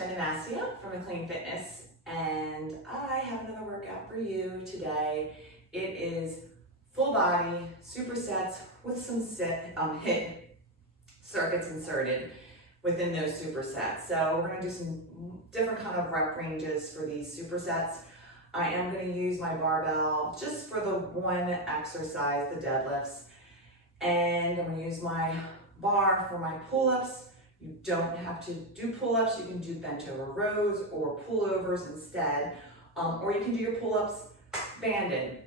Jenny from McLane Fitness, and I have another workout for you today. It is full body supersets with some HIIT circuits inserted within those supersets. So we're going to do some different kind of rep ranges for these supersets. I am going to use my barbell just for the one exercise, the deadlifts, and I'm going to use my bar for my pull-ups. You don't have to do pull-ups. You can do bent over rows or pullovers instead, or you can do your pull-ups banded.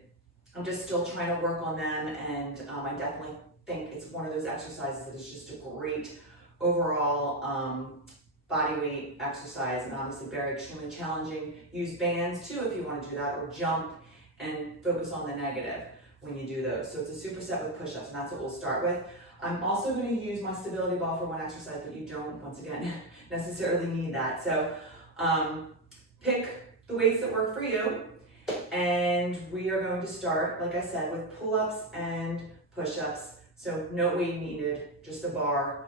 I'm just still trying to work on them, and I definitely think it's one of those exercises that is just a great overall body weight exercise, and obviously very extremely challenging. Use bands too if you want to do that, or jump and focus on the negative when you do those. So it's a superset with push-ups, and that's what we'll start with. I'm also going to use my stability ball for one exercise, but you don't, once again, necessarily need that. So pick the weights that work for you, and we are going to start, like I said, with pull-ups and push-ups. So no weight needed, just a bar,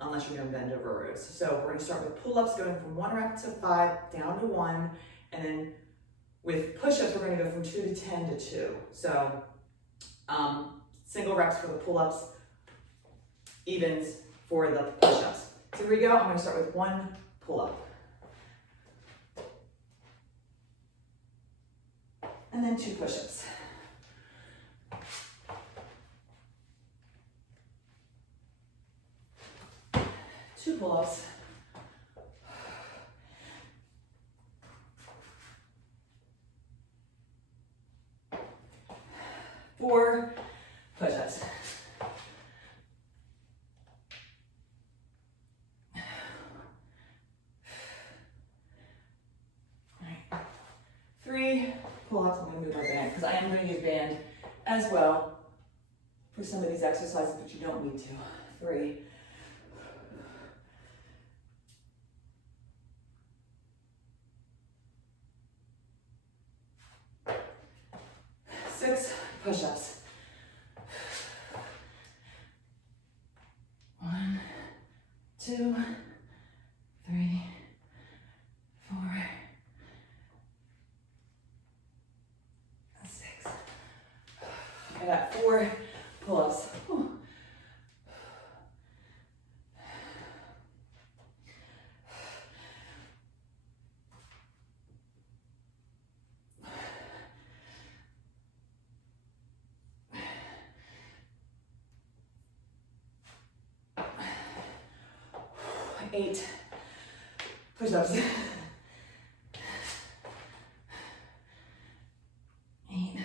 unless you're doing bend over rows. So we're going to start with pull-ups, going from 1 rep to 5, down to 1, and then with push-ups, we're going to go from 2 to 10 to 2. So single reps for the pull-ups, evens for the push-ups. So here we go. I'm going to start with 1 pull-up. And then 2 push-ups. Two pull-ups. 4 push-ups. 3 pull-ups. I'm going to move my band because I am going to use band as well for some of these exercises, but you don't need to. 3. 6 push-ups. 1, 2, 3, 4, 6. I got 4 pull-ups. 8 push-ups. 8,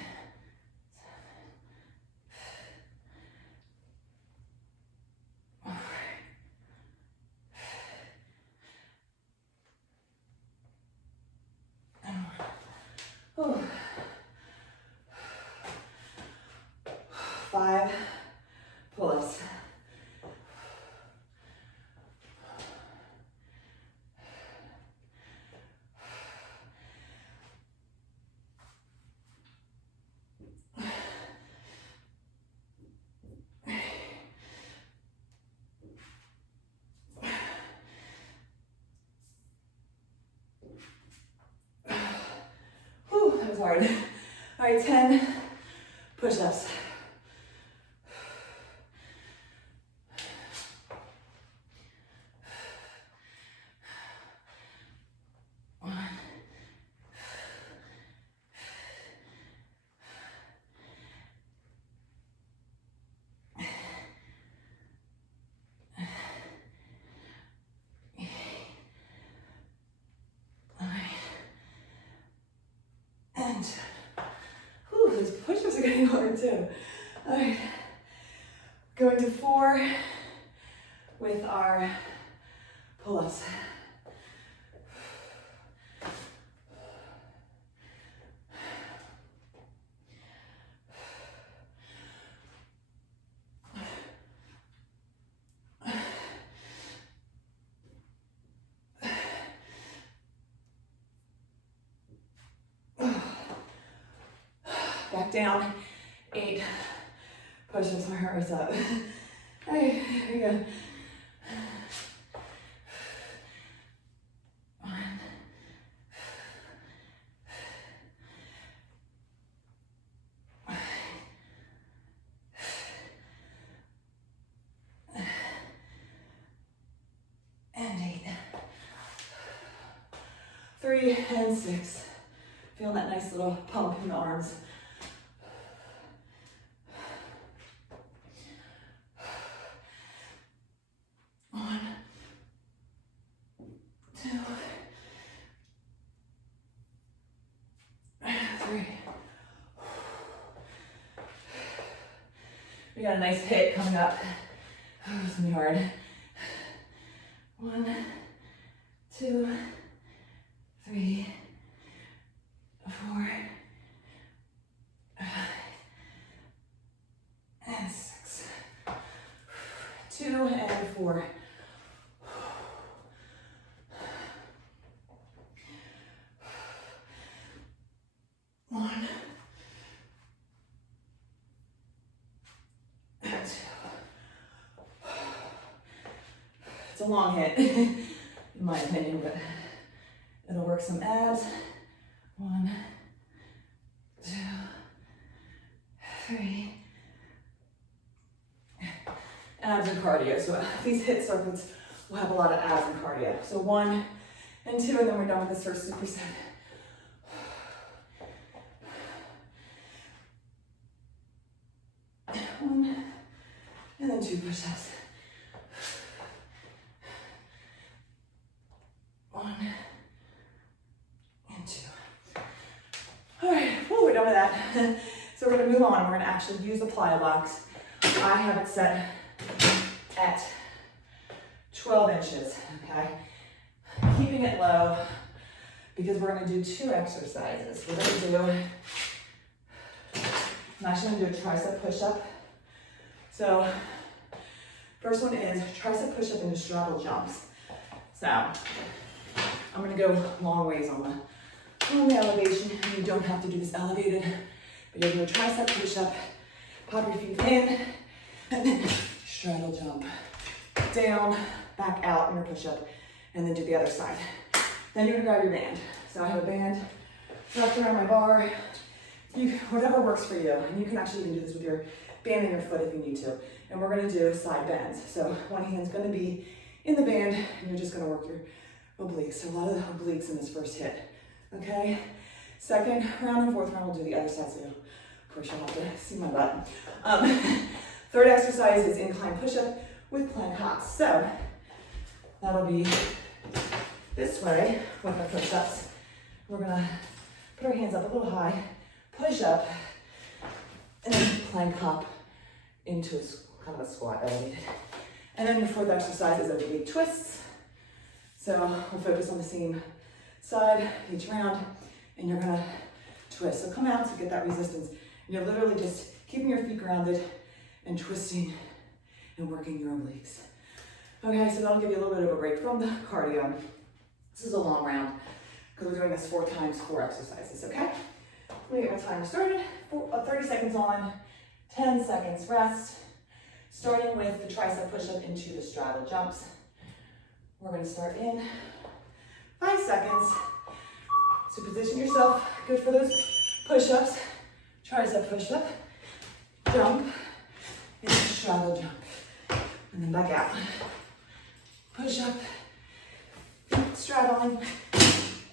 7, 4. 5 pull-ups. 'That was hard. All right, 10 push-ups. 1, 9, and those push-ups are getting hard too. All right, going to 4 with our pull-ups. 'Back down, 8 push-ups. My heart rate's up. All right, here we go. 3 and 6. Feeling that nice little pump in the arms. One, 2, 3. We got a nice HIIT coming up. It's gonna be hard. 1, 2, 3, 4, 5, and 6. 2 and 4. 1 and 2. It's a long hit, in my opinion, but it'll work some abs. 1, 2, 3. Abs and cardio. So these HIIT circuits will have a lot of abs and cardio. So 1 and 2, and then we're done with this first superset. 1, and then 2 push-ups. 1 and 2. All right, well, we're done with that. So we're gonna move on. We're gonna actually use the plyo box. I have it set at 12 inches, okay? Keeping it low because we're gonna do 2 exercises. We're gonna do, I'm actually gonna do a tricep push-up. So, first one is tricep push-up into straddle jumps. So, I'm gonna go long ways on the elevation. You don't have to do this elevated, but you'll do a tricep push-up, pop your feet in, and then straddle jump. Down, back out in your push-up, and then do the other side. Then you're gonna grab your band. So I have a band wrapped around my bar. Whatever works for you. And you can actually even do this with your band in your foot if you need to. And we're gonna do side bends. So one hand's gonna be in the band, and you're just gonna work your obliques. So a lot of the obliques in this first HIIT, okay? Second round and fourth round, we'll do the other side. So of course you'll have to see my butt. Third exercise is incline push-up with plank hops. So that'll be this way with our push-ups. We're gonna put our hands up a little high, push up, and then plank hop into a kind of a squat elevated. And then your fourth exercise is oblique twists. So we'll focus on the same side each round, and you're gonna twist. So come out to get that resistance. And you're literally just keeping your feet grounded and twisting and working your obliques. Okay, so that'll give you a little bit of a break from the cardio. This is a long round because we're doing this 4 times 4 exercises, okay? Let me get my timer started. 30 seconds on, 10 seconds rest. Starting with the tricep push-up into the straddle jumps. We're gonna start in 5 seconds. So position yourself, good for those push-ups. Tricep push-up, jump, and straddle jump. And then back out. Push-up, straddling,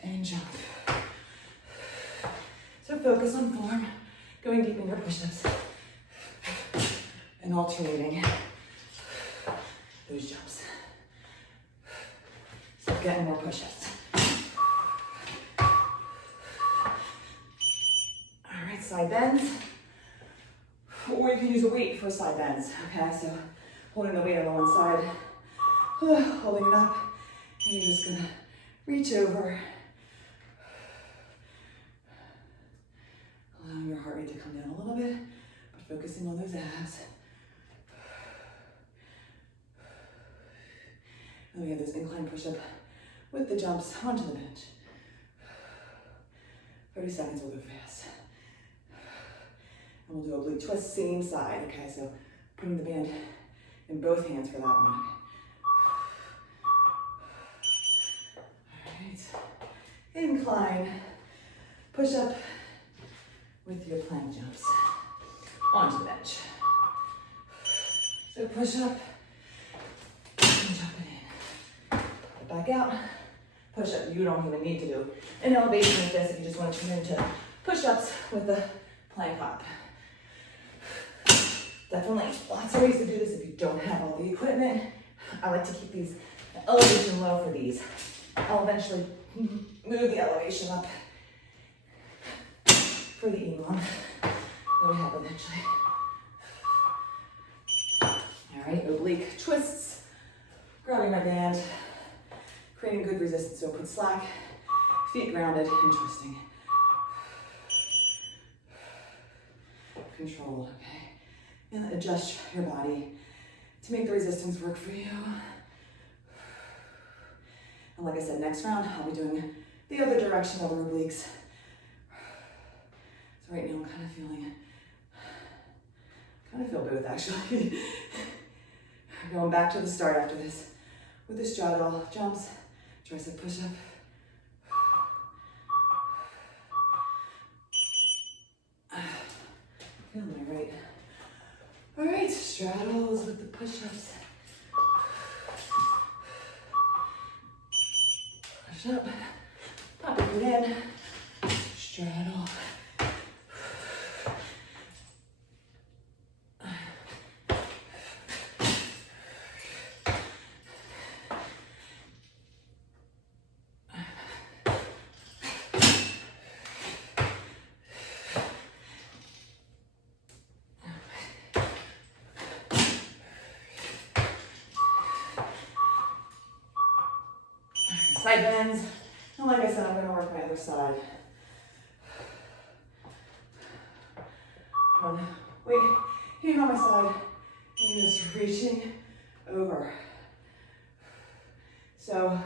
and jump. So focus on form, going deep in your push-ups, and alternating those jumps. So getting more push-ups. All right, side bends. Or you can use a weight for side bends, okay? So holding the weight on the one side, holding it up, and you're just gonna reach over. Allowing your heart rate to come down a little bit, but focusing on those abs. And we have this incline push-up with the jumps onto the bench. 30 seconds, we'll go fast. And we'll do oblique twist, same side, okay? So putting the band in both hands for that one. All right, incline, push-up with your plank jumps onto the bench. So push up and jump it in. Back out, push-up. You don't even need to do an elevation like this if you just want to turn into push-ups with the plank pop. Definitely lots of ways to do this if you don't have all the equipment. I like to keep these elevation low for these. I'll eventually move the elevation up for the EMOM that we have eventually. All right, oblique twists. Grabbing my band, creating good resistance, so put slack, feet grounded, and twisting. Control, okay? And adjust your body to make the resistance work for you. And like I said, next round, I'll be doing the other direction of the obliques. So right now I'm kind of feel both actually. Going back to the start after this with the straddle jumps, tricep push-up. Feeling it right. All right, straddles with the push-ups. Push up, pop it in, straddle. Side bends, and like I said, I'm gonna work my other side. Wait, hand on my side, and just reaching over. So,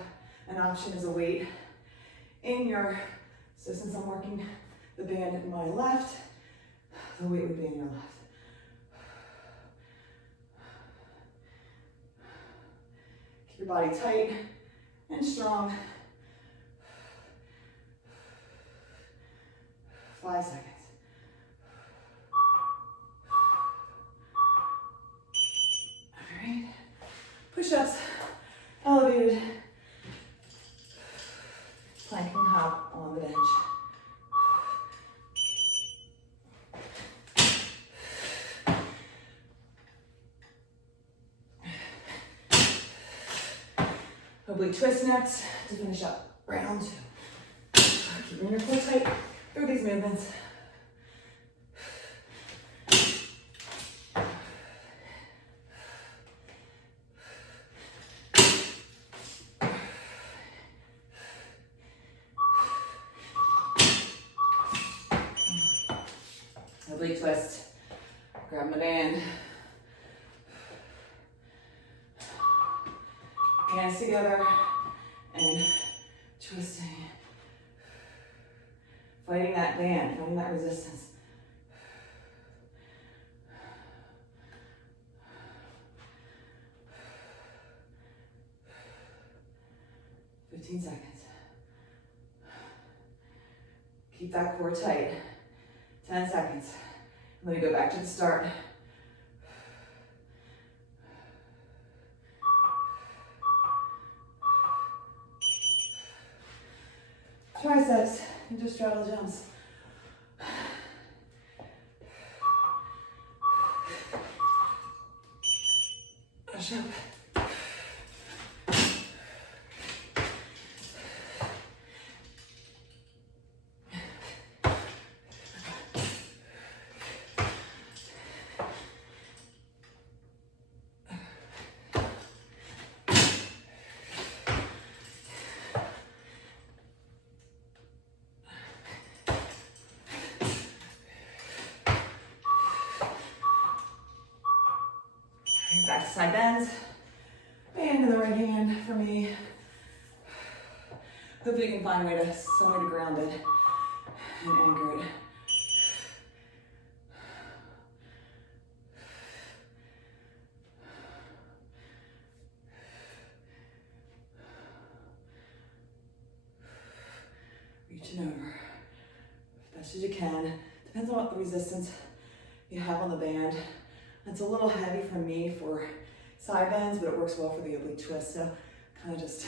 an option is a weight in your, so since I'm working the band in my left, the weight would be in your left. Keep your body tight and strong. 5 seconds. All right. Push-ups, elevated. Planking hop on the bench. Oblique twist next to finish up round 2. Keeping your core tight through these movements. Oblique twist. Grab my band. Hands together and twisting. Fighting that band, fighting that resistance. $15 seconds. Keep that core tight. 10 seconds. Let me go back to the start. Triceps into straddle jumps. Push up. Back to side bends. Band in the right hand for me. Hopefully you can find a way to, somewhere to ground it and anchor it. Reaching over as best as you can. Depends on what the resistance you have on the band. It's a little heavy for me for side bends, but it works well for the oblique twist. So kind of just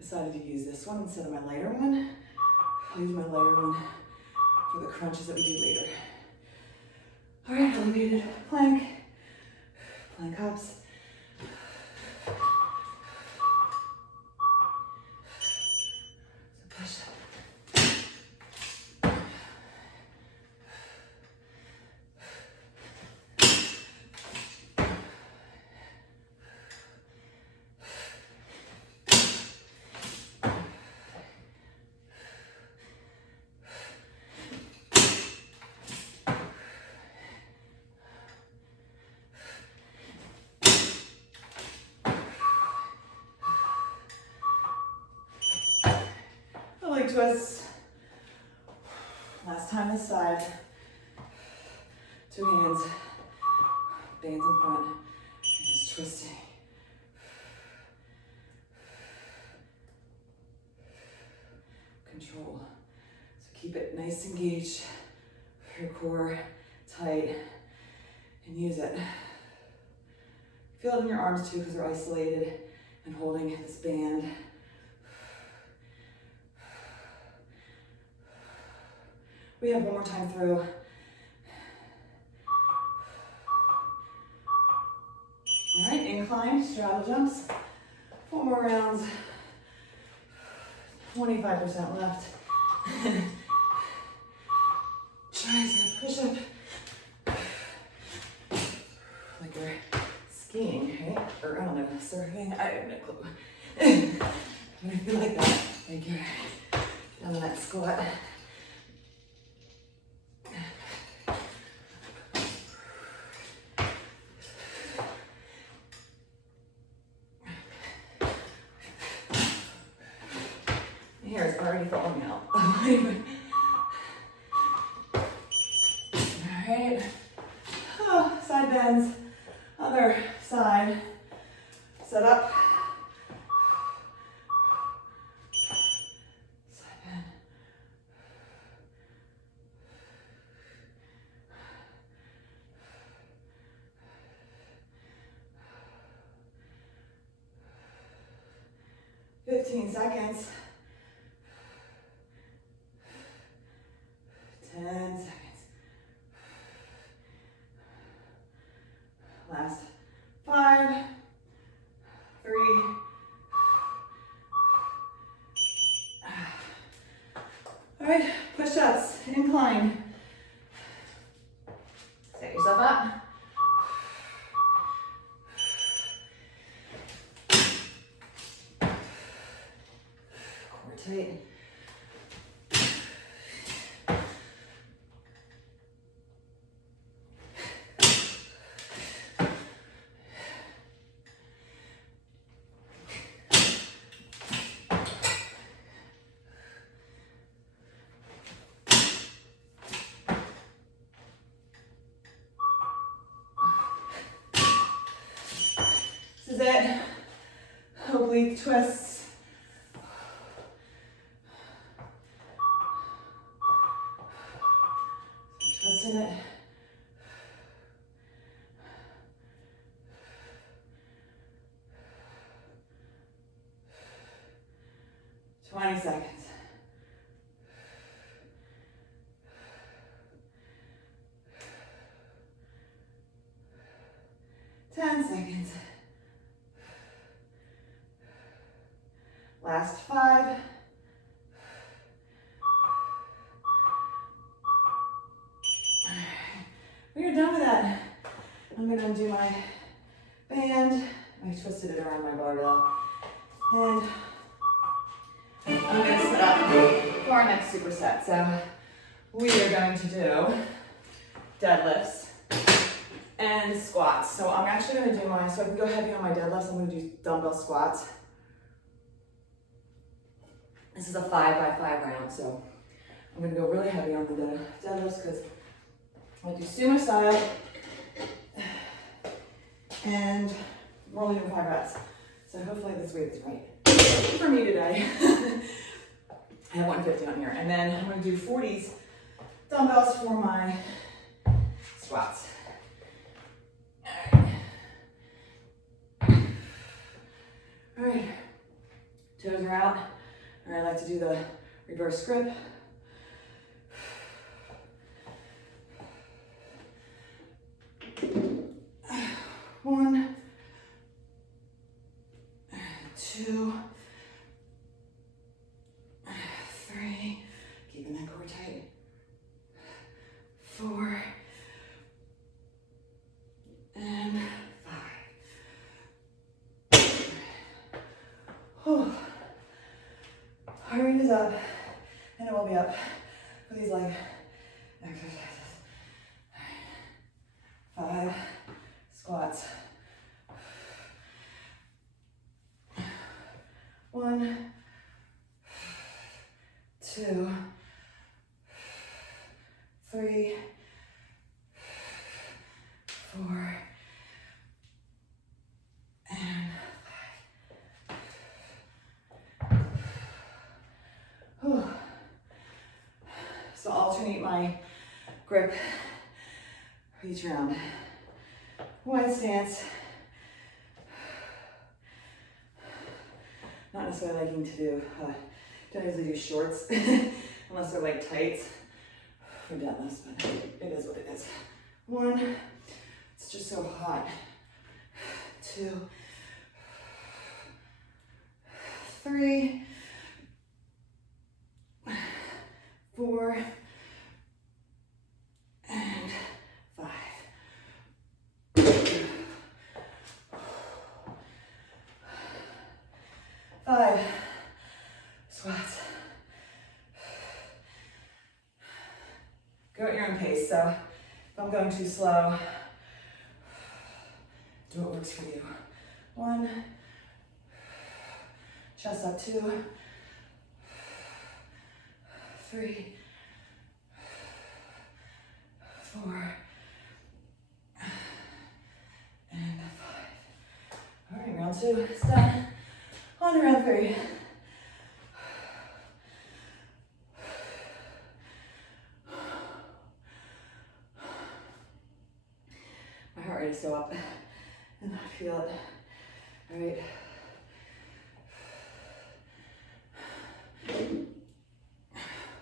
decided to use this one instead of my lighter one. I'll use my lighter one for the crunches that we do later. All right, elevated plank, plank hops. So push up. Oblique twists. Last time this side. 2 hands, bands in front, and just twisting. Control. So keep it nice and engaged. Your core tight, and use it. Feel it in your arms too, because they're isolated and holding this band. We have one more time through. All right, incline, straddle jumps. 4 more rounds. 25% left. Tricep push-up. Like we're skiing, right? Or I don't know, surfing. I have no clue. But I feel like that. Like you're down in that squat. Hair is already falling out. Alright. Oh, side bends. Other side. Set up. Side bend. "15 seconds. 10 seconds. Last 5, 3. All right, push-ups, incline. Set yourself up. Core tight. This is it. Oblique twists. Twisting it. "20 seconds. "10 seconds. Last 5. When you're done with that, I'm going to undo my band. I twisted it around my barbell. And I'm going to set up for our next superset. So we are going to do deadlifts and squats. So I'm actually going to do so I can go heavy on my deadlifts, I'm going to do dumbbell squats. This is a 5x5 round, so I'm going to go really heavy on the deadlifts because I'll do sumo style, and we're only doing 5 reps. So hopefully this weight is right for me today. I have 150 on here, and then I'm going to do 40s dumbbells for my squats. All right, Toes are out. Or I like to do the reverse grip. One, two, three, keeping that core tight. 4, and 5. Whew. Heart rate is up, and it will be up for these leg exercises. 5 squats. 1, 2, 3, 4, and 5. Whew. So alternate my grip each round. Wide stance. Not necessarily liking to do, don't usually do shorts unless they're like tights for deadlifts, but it is what it is. 1, it's just so hot. 2, 3, 4, and 5. 5 squats. Go at your own pace. So if I'm going too slow, do what works for you. 1, chest up. 2, 3, 4, and 5. All right, round 2 is done. On to round 3. My heart rate is so up, and I feel it. All right.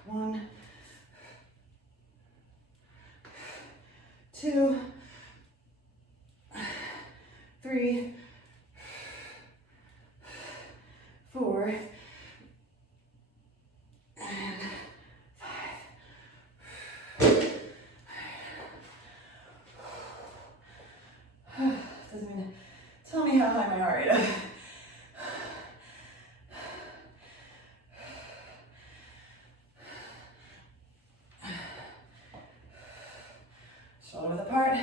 1, 2, 3, 4, and 5. Doesn't even tell me how high my heart rate is. Shoulder width apart.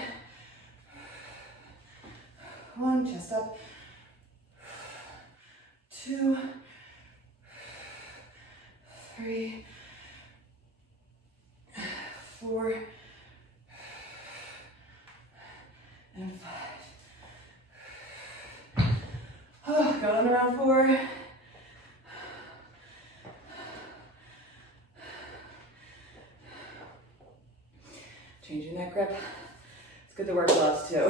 1, chest up. 2, 3, 4, and 5. Oh, going on to round 4. Changing that grip. It's good to wear gloves too.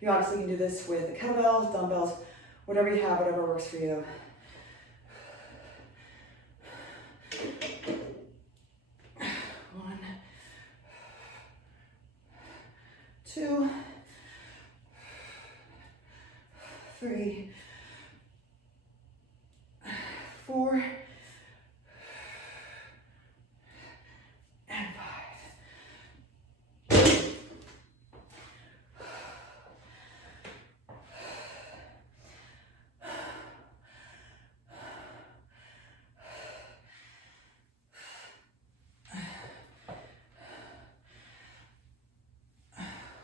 You obviously can do this with kettlebells, dumbbells, whatever you have, whatever works for you. 1, 2, 3, 4, and 5.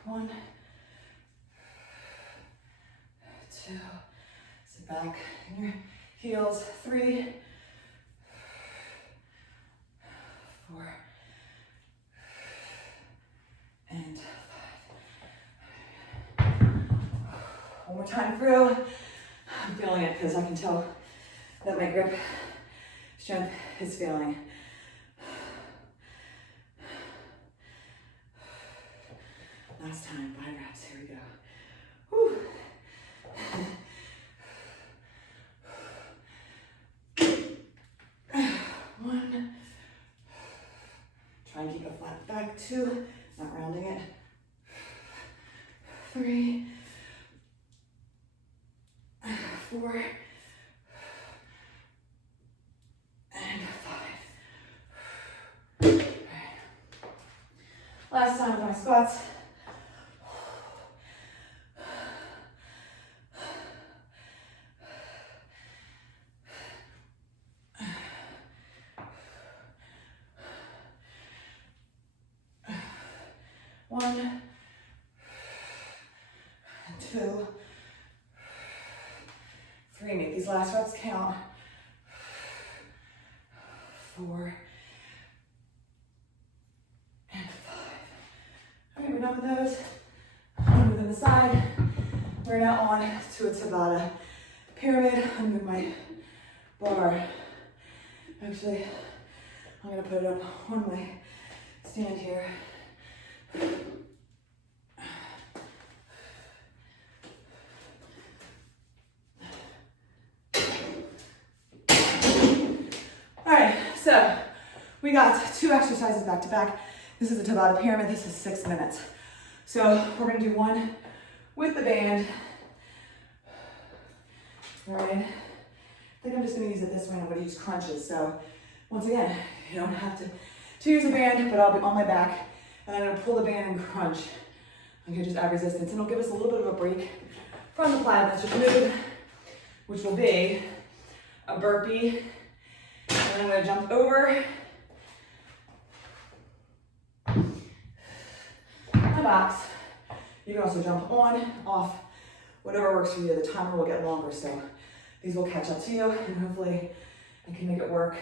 1, 2, sit back in your heels. 3, 4, and 5. One more time through. I'm feeling it because I can tell that my grip strength is failing. Last time, 5 reps, here we go. One. Try and keep it flat back. 2, not rounding it. 3, 4, and 5. Last time with my squats. One, 2, 3. Make these last reps count. 4, and 5. All right, we're done with those. I'm gonna move them aside. We're now on to a Tabata Pyramid. I'm gonna move my bar. Actually, I'm gonna put it up on my stand here. Alright, so we got 2 exercises back to back. This is a Tabata Pyramid. This is 6 minutes. So we're going to do one with the band. Alright, I think I'm just going to use it this way. I'm going to use crunches. So once again, you don't have to use the band, but I'll be on my back. And I'm going to pull the band and crunch. I'm going to just add resistance. And it'll give us a little bit of a break from the plyometric move, which will be a burpee. And I'm going to jump over my box. You can also jump on, off, whatever works for you. The timer will get longer, so these will catch up to you, and hopefully I can make it work.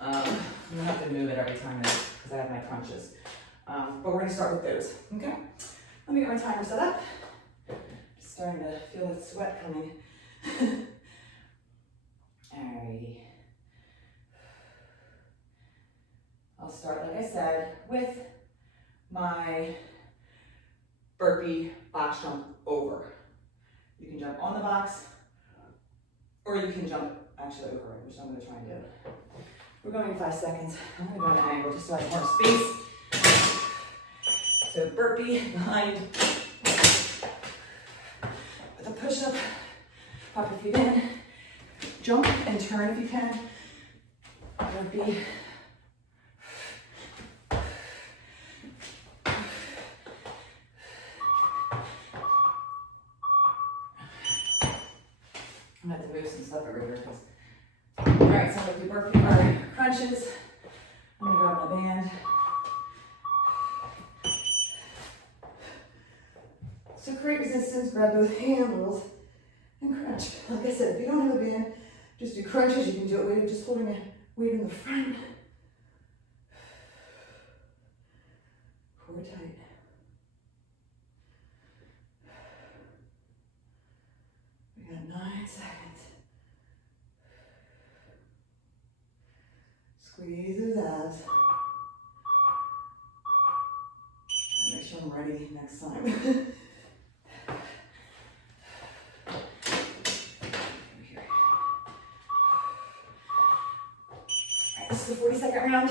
I'm going to have to move it every time because I have my crunches. But we're going to start with those, okay? Let me get my timer set up. Just starting to feel the sweat coming. Alrighty. I'll start, like I said, with my burpee box jump over. You can jump on the box, or you can jump actually over it, which I'm going to try and do. We're going in 5 seconds. I'm going to go at an angle just so I have more space. So burpee behind with a push-up. Pop your feet in. Jump and turn if you can. Burpee. I'm going to have to move some stuff over here because. Alright, so with your burpee or crunches, I'm going to grab my band. So create resistance, grab both handles, and crunch. Like I said, if you don't have a band, just do crunches. You can do it with just holding a weight in the front. Core tight. We got 9 seconds. Squeeze those abs. I'll make sure I'm ready next time. This is the 40-second round.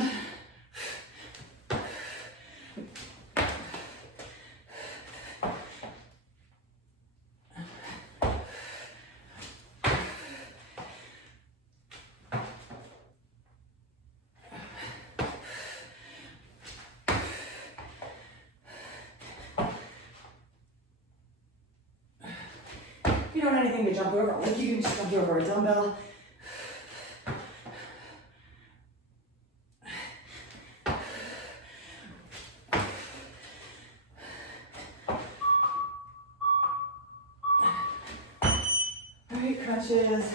If you don't have anything to jump over, like you can just jump over a dumbbell. Alright, crunches.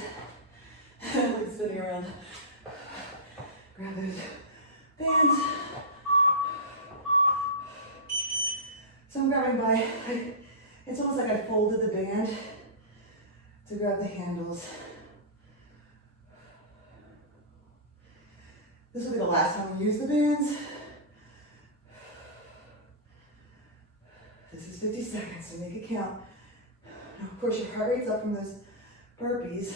Like spinning around. Grab those bands. So I'm grabbing by, it's almost like I folded the band to grab the handles. This will be the last time we use the bands. This is 50 seconds, so make it count. Of course, your heart rate's up from those burpees.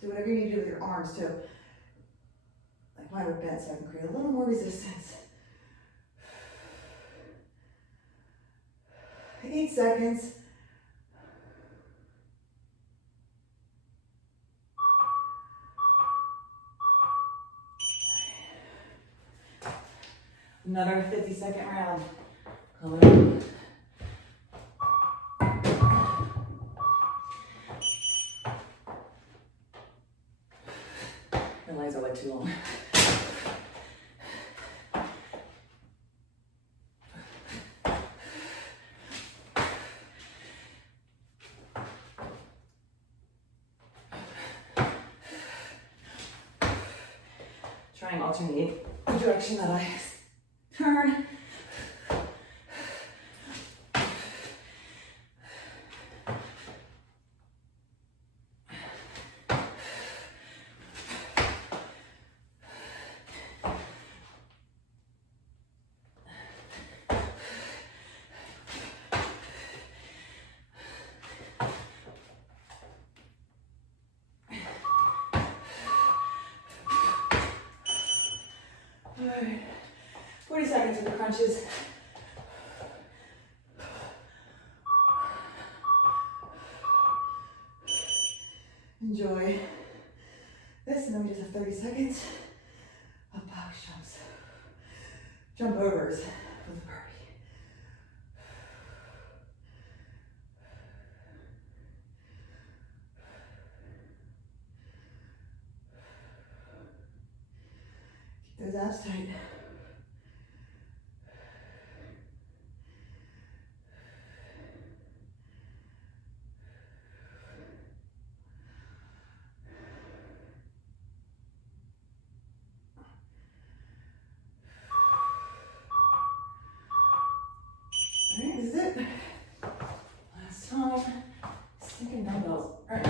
Do whatever you need to do with your arms too. Like mine were bent, so I can create a little more resistance. 8 seconds. Another 50-second round. Coming up. My legs are like too long. Try and alternate the direction that I turn. All right, 40 seconds of the crunches. Enjoy this, and then we just have 30 seconds of box jumps. Jump overs with the burpee. Keep those abs tight. Alright, this is it. Last time. Sticking dumbbells. Alright.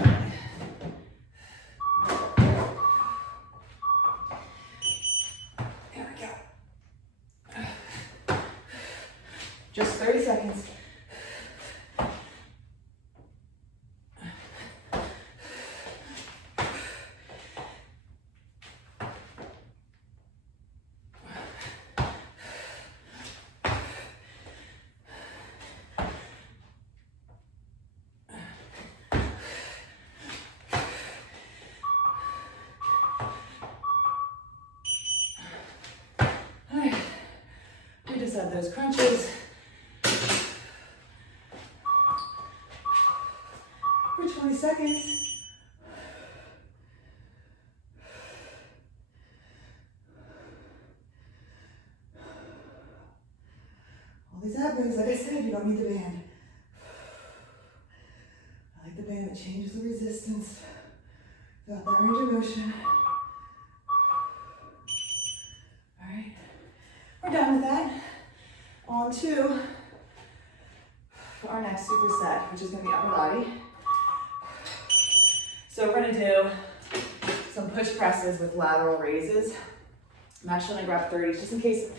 There we go. Just 30 seconds. Just have those crunches for 20 seconds. All these ab moves, like I said, you don't need the band. I like the band that changes the resistance throughout that range of motion. All right, we're done with that. On to our next superset, which is going to be upper body. So we're going to do some push presses with lateral raises. I'm actually going to grab 30s just in case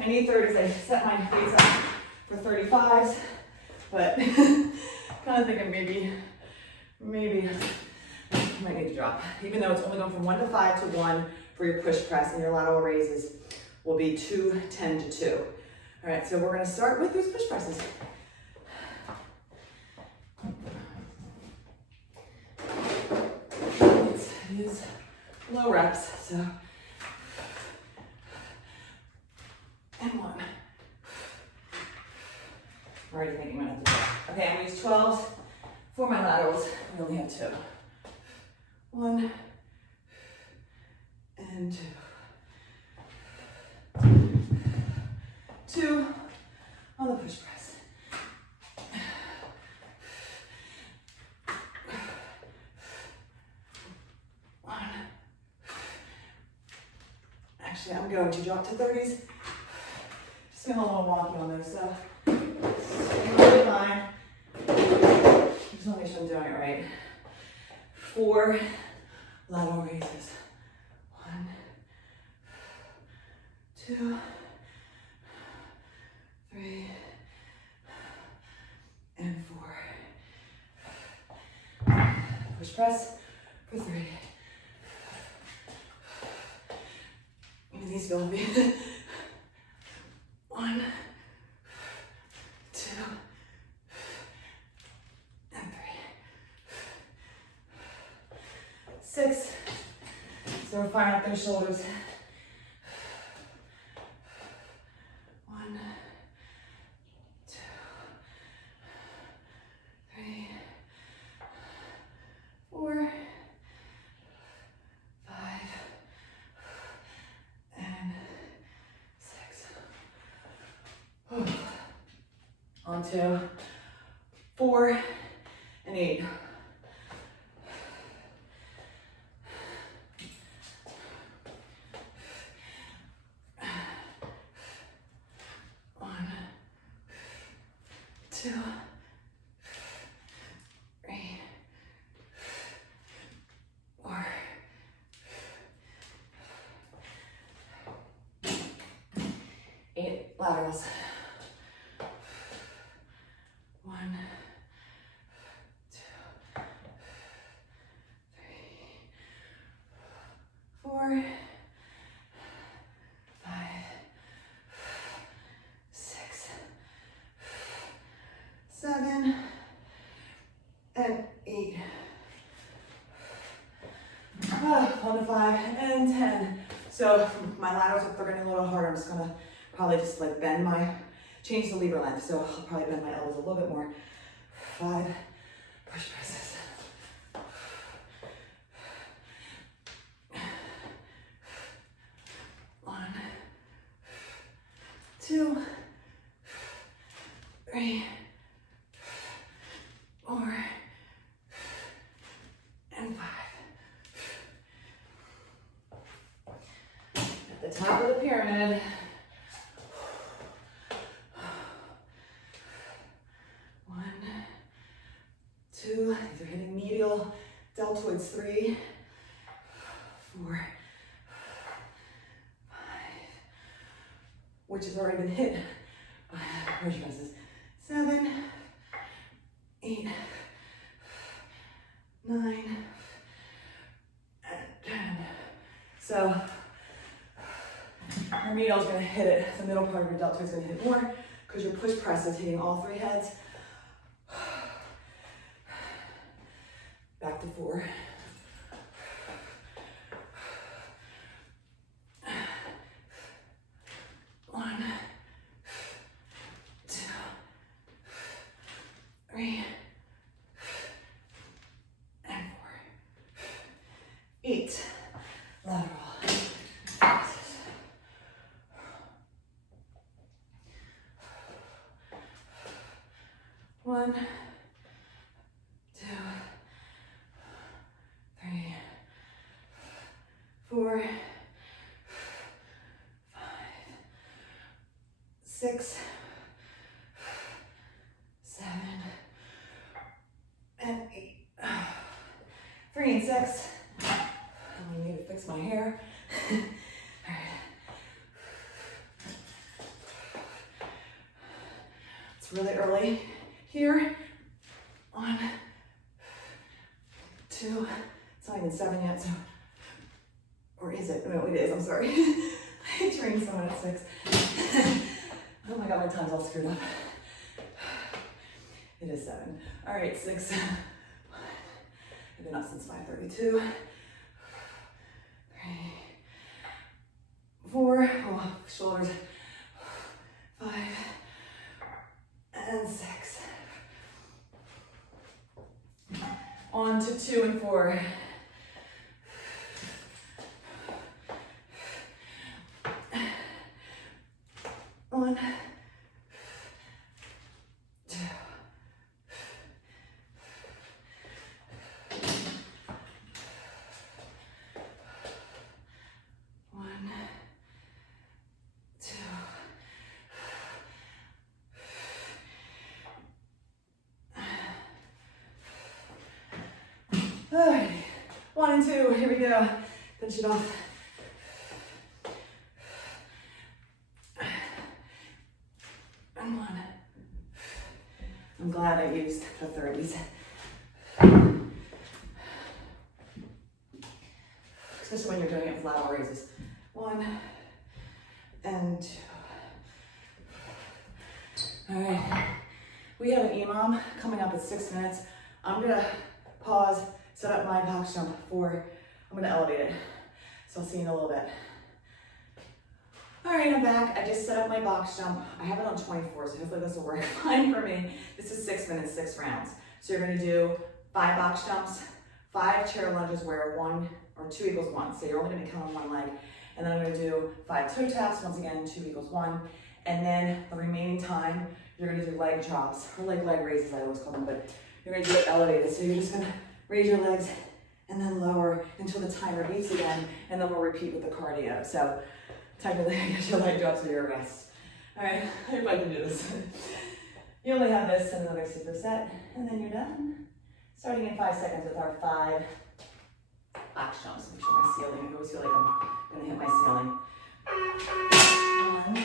I need 30s. I set my weights up for 35s, but kind of thinking maybe I might need to drop. Even though it's only going from 1 to 5 to 1 for your push press, and your lateral raises will be 2, 10 to 2. All right, so we're gonna start with these push presses. It is low reps, so. And 1. I'm already thinking I'm gonna have to do. Okay, I'm gonna use 12s for my laterals. We only have 2. 1 and 2. 2 on the push press. Actually, I'm going to drop to 30s. Just feeling a little wonky on those, so really fine. Just want to make sure I'm doing it right. 4 lateral raises. 1, 2, 3, and 4. Push press for 3. And these feel heavy. 1, 2, and 3. 6. So we're firing up those shoulders. 1, 2, 3, 4, 5, and 6. On to 4 and 8. 2, 3, 4. 8 laterals. 1, 2, 3, 4, 5, 6, 7, and 8. 1 to 5 and 10. So my laterals, if they're getting a little harder, I'm just gonna probably just like change the lever length. So I'll probably bend my elbows a little bit more. 5 push presses. 1, 2, 3, 4, and 5. At the top of the pyramid. 1, 2, these are hitting medial deltoids. 3, 4, 5, which has already been hit by push presses. 7, 8, 9, and 10. So your medial is going to hit it. The middle part of your deltoid is going to hit more because your push press is hitting all 3 heads. Back to 4. 1, 2, 3, and 4. 8 lateral. 1, 2, 3, 4, 5, 6, 7, and 8. 3 and 6. I need to fix my hair. All right. It's really early here. 1, 2. It's not even 7 yet, so. Or is it? No, it is. I'm sorry. I trained someone at 6. Oh my god, my time's all screwed up. It is 7. All right, 6. I've been up since 5:32. 3, 4. Oh, shoulders. 5 and 6. On to 2 and 4. 1, 2. 1, 2. All right, 1 and 2, here we go. Finish it off. might use the 30s. Especially when you're doing it with lateral raises. 1 and 2. All right, we have an EMOM coming up in 6 minutes. I'm gonna pause, set up my box jump for, I'm gonna elevate it. So I'll see you in a little bit. All right, I'm back. I just set up my box jump. I have it on 24, so hopefully this will work fine for me. This is 6 minutes, 6 rounds. So you're gonna do 5 box jumps, 5 chair lunges where 1 or 2 equals 1. So you're only gonna count on 1 leg. And then I'm gonna do 5 toe taps, once again, 2 equals 1. And then the remaining time, you're gonna do leg drops, or leg raises, I always call them, but you're gonna do it elevated. So you're just gonna raise your legs and then lower until the timer beeps again, and then we'll repeat with the cardio. So technically, I guess your leg drops or your rest. All right, I hope I can do this. You only have this and another superset, and then you're done. Starting in 5 seconds with our 5 box jumps. Make sure my ceiling, I always feel like I'm gonna hit my ceiling. 1,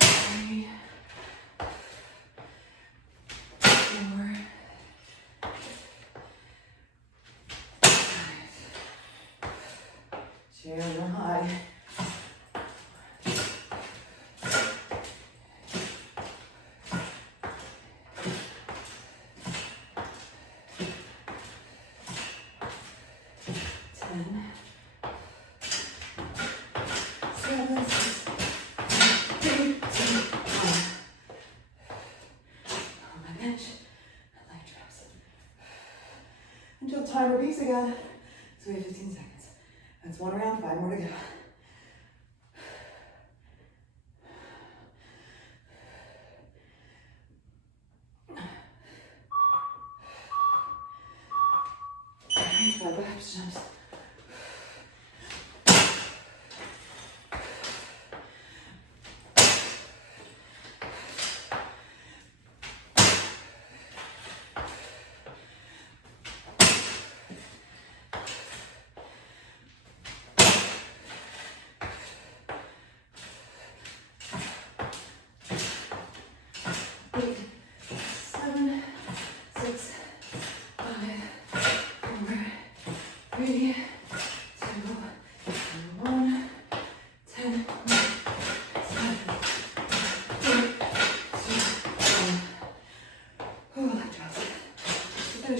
2, 3, 4, 5. Chair on high. 7, 6, 5, 3, 2, 1. On my bench, and leg drops. Until the timer beeps again. So we have 15 seconds. That's 1 round, 5 more to go. Alright, 5 box jumps.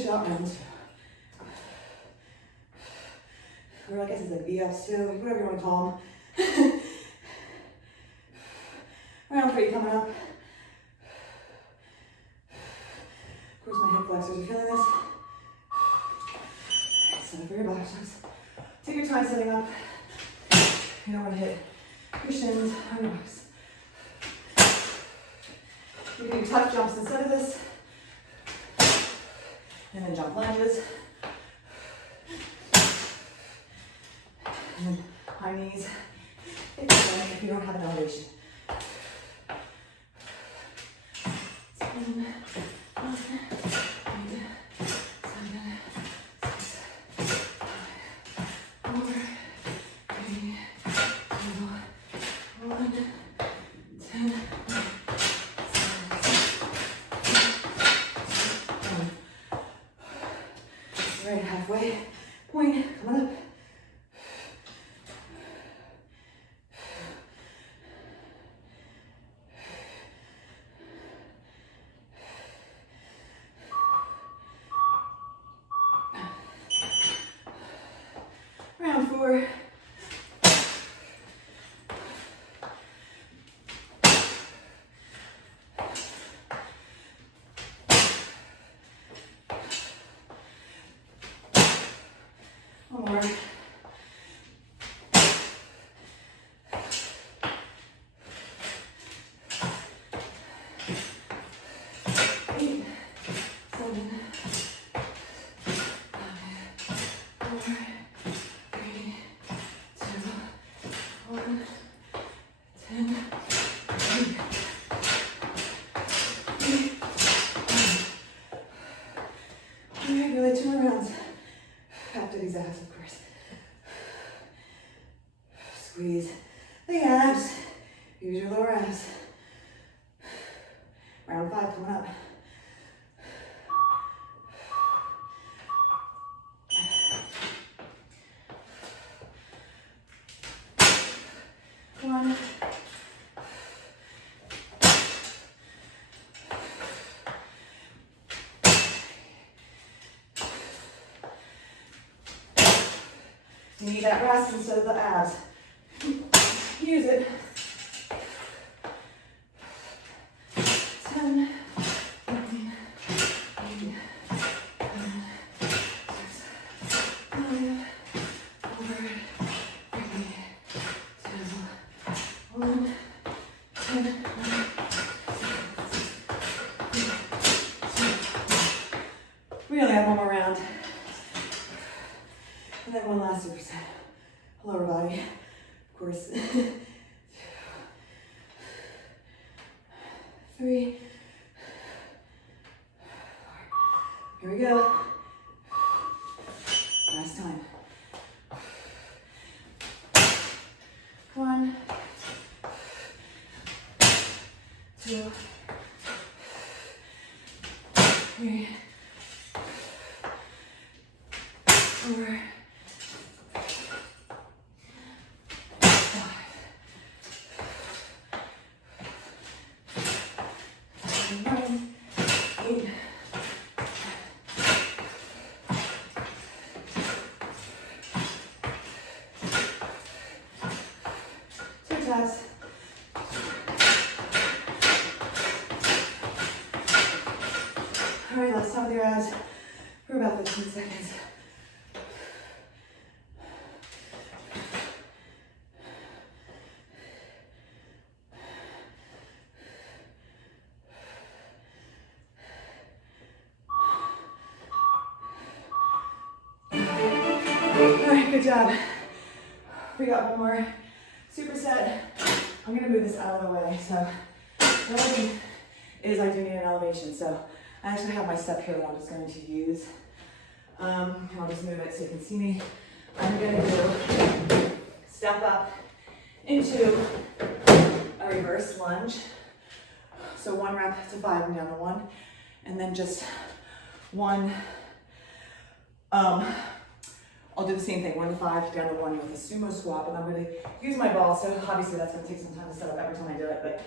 Round. Or I guess it's like V-ups too, whatever you want to call them. Round 3 coming up. Of course, my hip flexors are feeling this. Set up for your box jumps. Take your time setting up. You don't want to hit your shins on your box. You can do tuck jumps instead of this. And then jump lunges. And then high knees if you don't have an elevation. 7, 8, 7, 6, 5, 4, 3, 2, 1, 10. Right, halfway point coming up. Round 4. One more. 8, 7, 5, 4, 3, 2, 1, 10. Alright, really 2 more rounds. After these abs, of course. Squeeze the abs coming up. One. You need that rest instead of the abs. Use it. 10, 9, 8, 7, 6, 5, 4, 3, 2, 1, 10, 9, 6, we only have one more round. And then one last superset. Lower body, of course. 3, 4. Here we go. Last time. 1, 2, 3, 4. All right, let's stop with your abs for about 15 seconds. All right, good job. We got one more superset. I'm gonna move this out of the way. So the other thing is I do need an elevation. So I actually have my step here that I'm just going to use. And I'll just move it so you can see me. I'm gonna do step up into a reverse lunge. So 1 rep to 5 and down to 1. And then just 1, I'll do the same thing, 1 to 5, down to 1 with a sumo squat, but I'm gonna use my ball, so obviously that's gonna take some time to set up every time I do it, but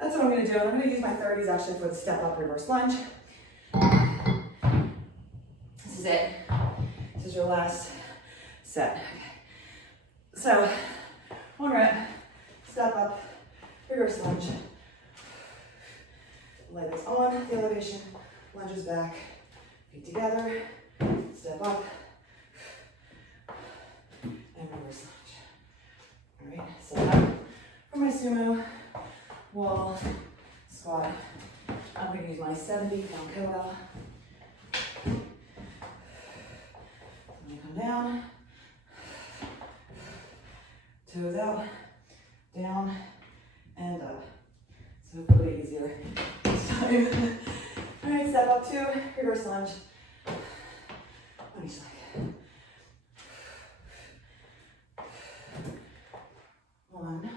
that's what I'm gonna do. I'm gonna use my 30s actually for the step up reverse lunge. This is it. This is your last set. So, 1 rep, step up, reverse lunge. Legs on the elevation, lunges back, feet together, step up, and reverse lunge. All right, set up for my sumo wall squat. I'm going to use my 70-pound kettlebell. I'm going to come down, toes out, down, and up. So it's a little bit easier this time. All right, step up 2, reverse lunge on each leg. 1,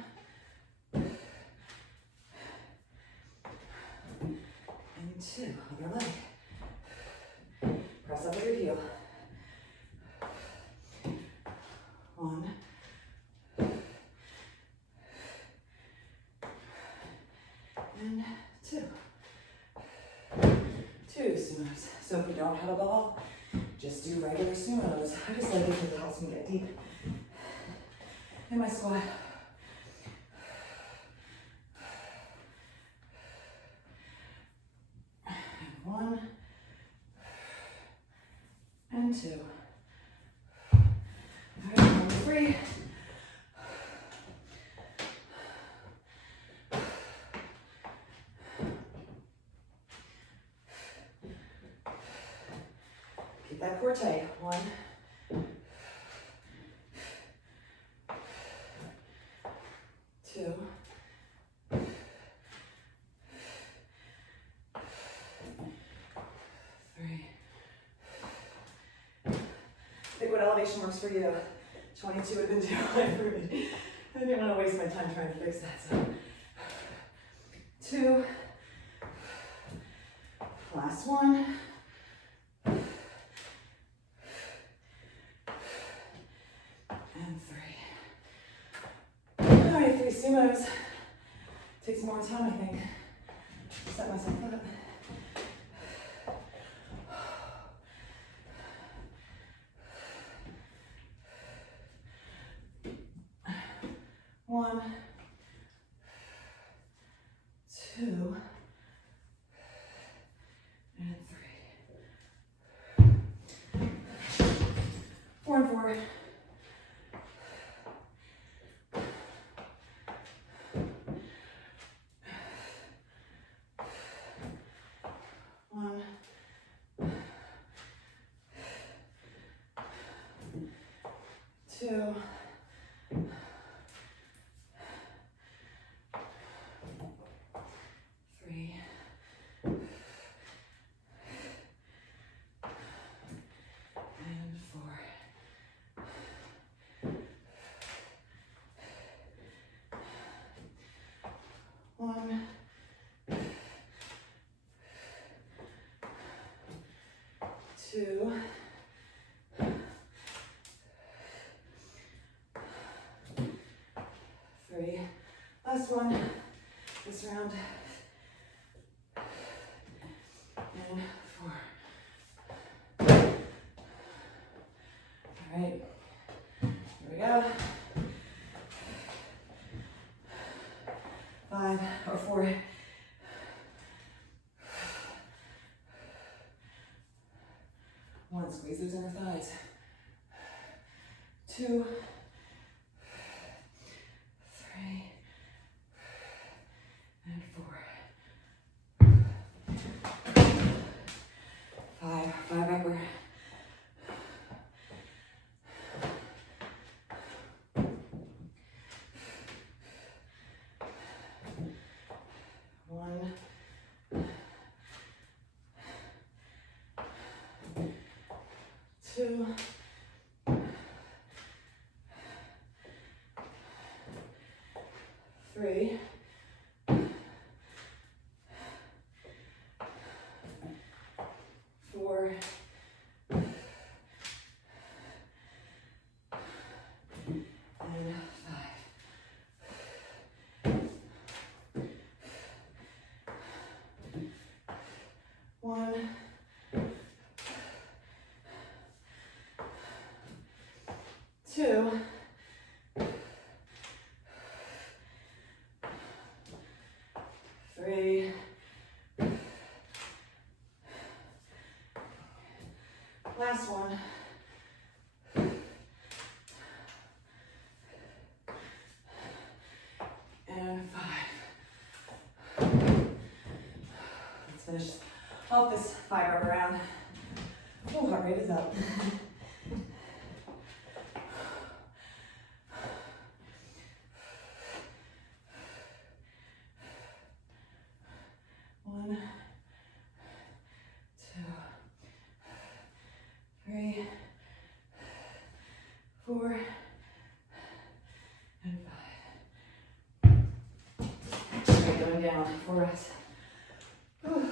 and 2, other leg. Press up with your heel. 1, and 2. 2 sumos. So if you don't have a ball, just do regular sumos. I just like it because it helps me get deep in my squat. And 1, and 2. All right, number 3. Keep that core tight. 1, 2, 3. Pick what elevation works for you. 22 would have been too high for me. I didn't want to waste my time trying to fix that. So 2, Last one. And 3. All right, 3 sumos. Takes more time, I think. Set myself up. 1, 2, and 3. 4 and 4. 1, 2, 3, and 4. 1, 2, 3. Last one. This round. And 4. All right. Here we go. 5 or 4. 1, squeeze those inner thighs. 2, 3, and 4. 5 upper. 1, 2, 3, 4, and 5. 1, 2, 3, last one, and 5. Let's finish off this 5 rep round. Oh, heart rate is up. 1, 2, 3, 4, and 5. Okay, going down. 4 reps. Whew.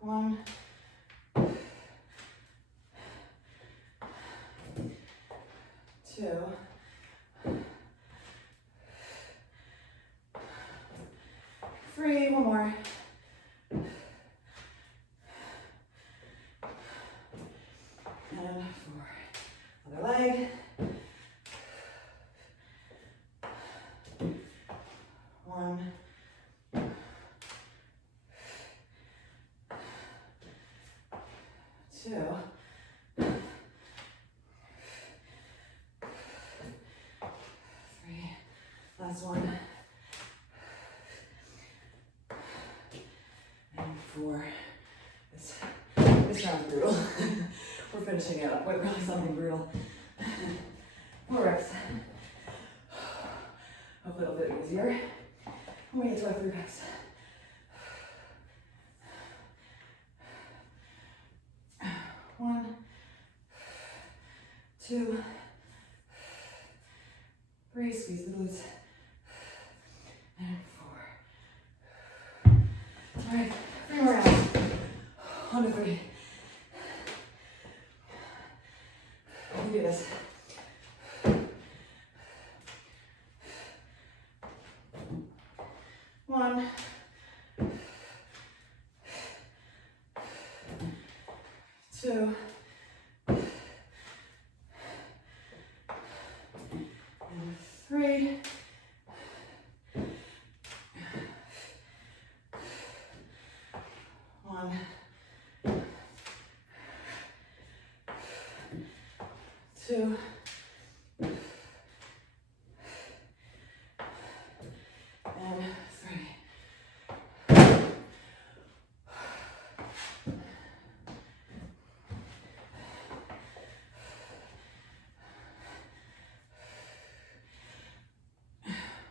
1, 2, 3, one more. And 4. Other leg. 1, 2, 3, last one, and 4. This round's brutal. We're finishing it up with really something brutal. 4 reps. Hopefully it'll feel easier when we get to our 3 reps. 1, 2, 3, squeeze the glutes. And 4. All right, 3 more rounds. 1 to 3. You can do this. 1. 2. And 3. 1. 2. And 3.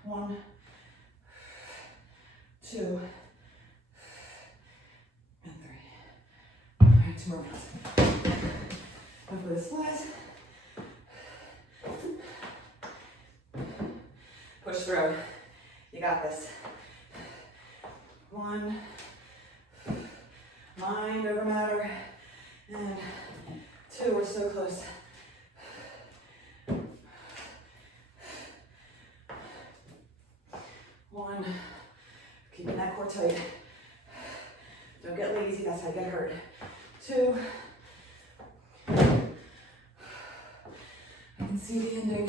1, 2, and 3. All right, 2 more rounds. Hopefully this flies. Push through. You got this. 1. Mind over matter. And 2. We're so close. 1. Keeping that core tight. Don't get lazy, that's how you get hurt. 2. I can see the ending.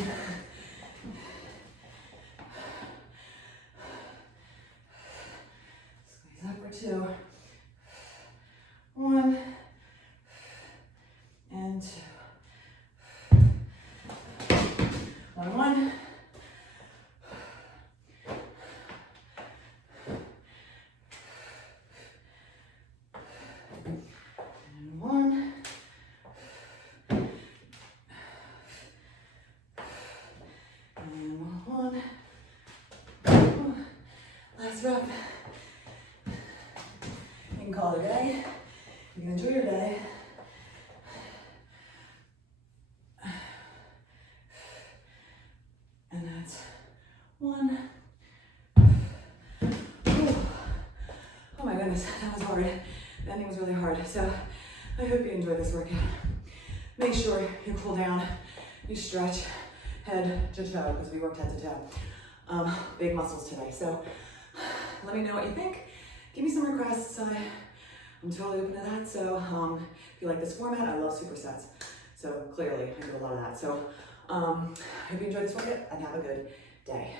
Squeeze up for 2. 1. And 2. 1, 1. And 1. And 1. Last rep. You can call it a day. You can enjoy your day. And that's 1. Oh my goodness, that was hard. The ending was really hard. So I hope you enjoy this workout. Make sure you cool down, you stretch head to toe, because we worked head to toe. Big muscles today. So let me know what you think. Give me some requests. I'm totally open to that. So if you like this format, I love supersets. So clearly I do a lot of that. So I hope you enjoyed this workout and have a good day.